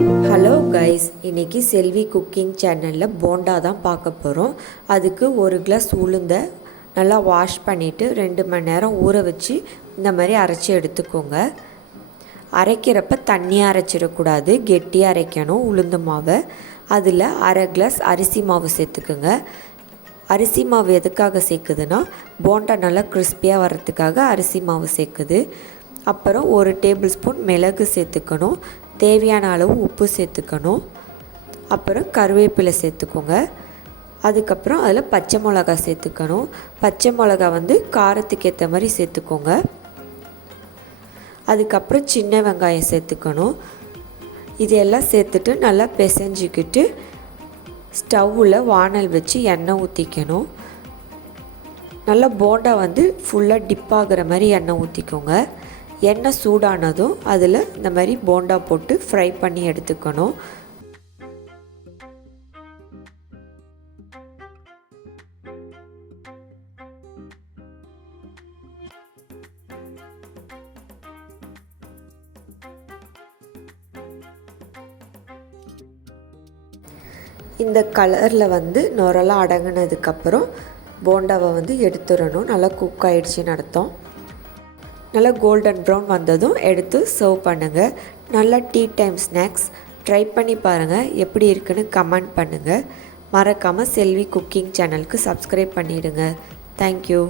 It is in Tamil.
ஹலோ கைஸ், இன்றைக்கி செல்வி குக்கிங் சேனலில் போண்டா தான் பார்க்க போகிறோம். அதுக்கு ஒரு கிளாஸ் உளுந்தை நல்லா வாஷ் பண்ணிவிட்டு 2 மணி நேரம் ஊற வச்சு இந்த மாதிரி அரைச்சி எடுத்துக்கோங்க. அரைக்கிறப்ப தண்ணியாக அரைச்சிடக்கூடாது, கெட்டியாக அரைக்கணும் உளுந்து மாவை. அதில் அரை கிளாஸ் அரிசி மாவு சேர்த்துக்குங்க. அரிசி மாவு எதுக்காக சேர்க்குதுன்னா போண்டா நல்லா கிறிஸ்பியாக வர்றதுக்காக அரிசி மாவு சேர்க்குது. அப்புறம் 1 டேபிள் ஸ்பூன் மிளகு சேர்த்துக்கணும். தேவையான அளவு உப்பு சேர்த்துக்கணும். அப்புறம் கருவேப்பிலை சேர்த்துக்கோங்க. அதுக்கப்புறம் அதில் பச்சை மிளகா சேர்த்துக்கணும். பச்சை மிளகா காரத்துக்கு ஏற்ற மாதிரி சேர்த்துக்கோங்க. அதுக்கப்புறம் சின்ன வெங்காயம் சேர்த்துக்கணும். இதெல்லாம் சேர்த்துட்டு நல்லா பிசைஞ்சிக்கிட்டு ஸ்டவ்வில் வானல் வச்சு எண்ணெய் ஊற்றிக்கணும். நல்லா போண்டா ஃபுல்லாக டிப் ஆகிற மாதிரி எண்ணெய் ஊற்றிக்கோங்க. எண்ணெய் சூடானதும் அதில் இந்த மாதிரி போண்டா போட்டு ஃப்ரை பண்ணி எடுத்துக்கணும். இந்த கலரில் நுரெல்லாம் அடங்கினதுக்கப்புறம் போண்டாவை எடுத்துடணும். நல்லா குக் ஆகிடுச்சின்னு அர்த்தம். நல்லா கோல்டன் ப்ரௌன் வந்ததும் எடுத்து சர்வ் பண்ணுங்கள். நல்லா டீ டைம் ஸ்நாக்ஸ் ட்ரை பண்ணி பாருங்கள். எப்படி இருக்குன்னு கமெண்ட் பண்ணுங்கள். மறக்காமல் செல்வி குக்கிங் சேனலுக்கு சப்ஸ்கிரைப் பண்ணிவிடுங்க. தேங்க்யூ.